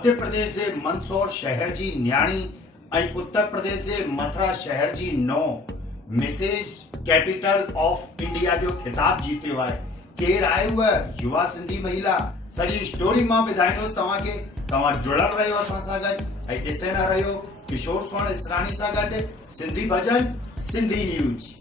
मध्य प्रदेश जे मंदसौर शहर जी न्याणी ऐं उत्तर प्रदेश जे मथुरा शहर जी नौ मिसेज कैपिटल ऑफ इंडिया जो खिताब जीतियो आहे। केर आहे उहा युवा सिंधी महिला? सॼी स्टोरी मां ॿुधाईंदुसि तव्हांखे। तव्हां जुड़ल रहियो असां सां गॾु ऐं ॾिसंदा रहियो किशोर स्वर्ण इसरानी सां गॾु सिंधी भजन सिंधी न्यूज।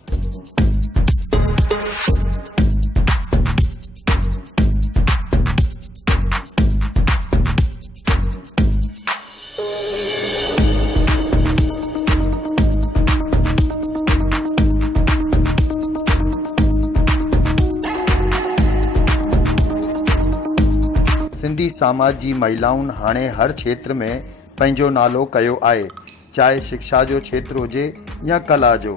सिंधी समाज जी महिलाउनि हाणे हर क्षेत्र में पंहिंजो नालो कयो आहे, चाहे शिक्षा जो क्षेत्र हुजे या कला जो।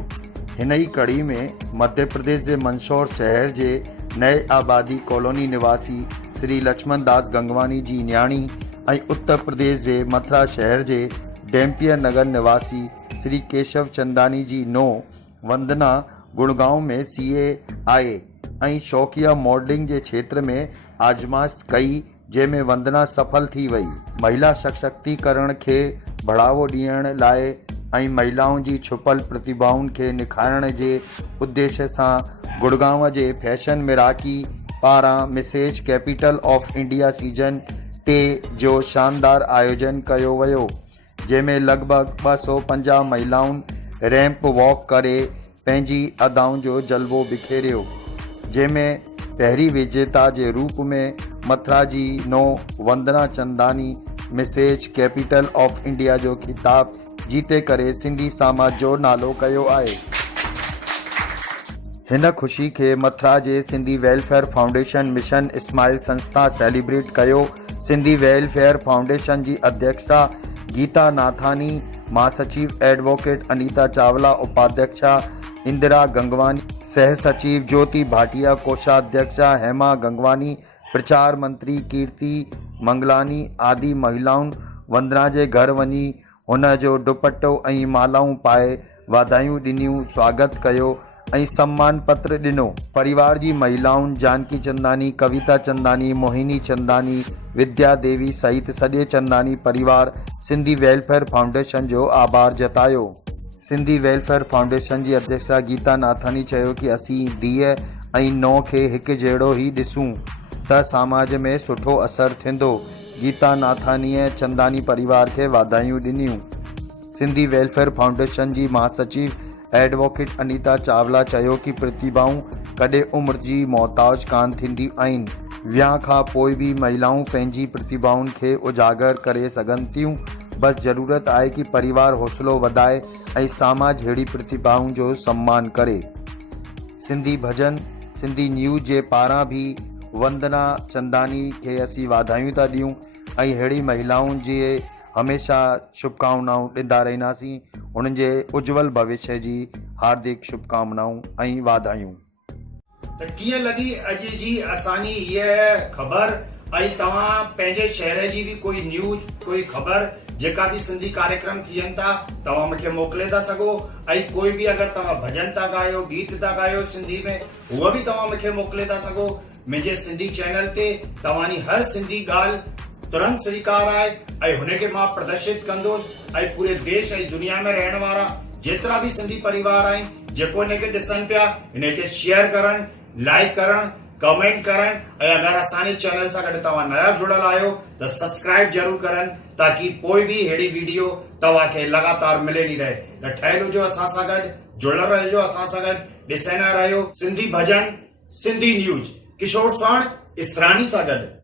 हिन ई कड़ी में मध्य प्रदेश जे मंदसौर शहर जे नए आबादी कॉलोनी निवासी श्री लक्ष्मण दास गंगवानी जी न्याणी ऐं उत्तर प्रदेश जे मथुरा शहर जे डेम्पियर नगर निवासी श्री केशव चंदानी जी नौ वंदना गुड़गांव में CA आहे ऐं शौक़िया मॉडलिंग जे क्षेत्र में आजमाइश कई, जंहिंमें वंदना सफल थी वई। महिला सशक्तिकरण खे बढ़ावो ॾियण लाइ ऐं महिलाउनि जी छुपल प्रतिभाउनि खे निखारण जे उद्देश्य सां गुड़गांव जे फैशन मिराकी पारां Mrs capital of India season 2 जो शानदार आयोजन कयो वियो, जंहिंमें लॻभॻि 250 महिलाउनि रैंप वॉक करे पंहिंजी अदाउनि जो जलवो बिखेरियो, जंहिंमें पहिरीं विजेता जे रूप में मथुरा जी नौ Vandana Chandani Mrs capital of India जो खिताब जीते करे सिंधी समाज जो नालो कयो आहे। हिन ख़ुशी खे मथुरा जे Sindhi welfare foundation mission smile संस्था सेलिब्रेट कयो। सिंधी वेलफेयर फाउंडेशन जी अध्यक्षा गीता नाथानी, महासचिव एडवोकेट अनीता चावला, उपाध्यक्षा इंदिरा गंगवानी, सह सचिव ज्योति भाटिया, कोषाध्यक्षा हेमा गंगवानी, प्रचार मंत्री कीर्ति मंगलानी आदि महिलाउनि वंदना जे घर वञी हुन जो दुपट्टो ऐं मालाऊं पाए वाधायूं ॾिनियूं, स्वागत कयो ऐं सम्मान पत्र ॾिनो। परिवार जी महिलाउनि जानकी चंदानी, कविता चंदानी, मोहिनी चंदानी, विद्या देवी सहित सॼे चंदानी परिवार सिंधी वेलफेयर फाउंडेशन जो आभार जतायो। सिंधी वेलफेयर फाउंडेशन जी अध्यक्षा गीता नाथानी चयो कि असीं धीअ ऐं नौ खे हिकु जहिड़ो ई ॾिसूं त समाज में सुठो असरु थींदो। गीता नाथानीअ चंदानी परिवार खे वाधायूं ॾिनियूं। सिंधी वेलफेयर फाउंडेशन जी महासचिव एडवोकेट अनीता चावला चयो कि प्रतिभाऊं कॾहिं उमिरि जी मोहताज कान थींदियूं आहिनि। विहांउ खां पोइ बि महिलाऊं पंहिंजी प्रतिभाउनि खे उजागर करे सघनि थियूं। बस ज़रूरत आहे कि परिवार हौसलो वधाए ऐं समाज अहिड़ी प्रतिभाउनि जो सम्मान करे। सिंधी भजन सिंधी न्यूज़ जे पारां बि वंदना चंदानी खे असीं वाधायूं था ॾियूं ऐं अहिड़ी महिलाउनि जी हमेशह शुभकामनाऊं ॾींदा रहंदासीं। उन्हनि जे उज्जवल भविष्य जी हार्दिक शुभकामनाऊं ऐं वाधायूं। त कीअं लॻी अॼु जी असांजी हीअ ख़बर? ऐं तव्हां पंहिंजे शहर जी बि कोई न्यूज़ कोई ख़बर जेका भी सिंधी कार्यक्रम थियनि था तव्हां मूंखे मोकिले था सघो। ऐं कोई भी अगरि तव्हां भजन था ॻायो, गीत था ॻायो सिंधी में, उहा बि तव्हां मूंखे मोकिले था सघो। मुंहिंजे सिंधी चैनल ते तव्हांजी हर सिंधी ॻाल्हि तुरंत स्वीकार आहे ऐं हुनखे मां प्रदर्शित कंदुसि। ऐं पूरे देश ऐं दुनिया में रहण वारा जेतिरा भी सिंधी परिवार आहिनि जेको हिनखे ॾिसनि पिया, हिनखे शेयर करण, लाइक करण, कमेंट करण ऐं अगरि असांजे चैनल सां गॾु तव्हां नया जुड़ल आहियो त सब्सक्राइब ज़रूर करनि ताकि कोई भी अहिड़ी वीडियो तव्हांखे लगातार मिलंदी रहे। त ठहियल हुजो असां सां गॾु, जुड़ल रहिजो असां सां गॾु, ॾिसंदा रहियो सिंधी भजन सिंधी न्यूज़ किशोर स्वर्ण इसरानी सां गॾु।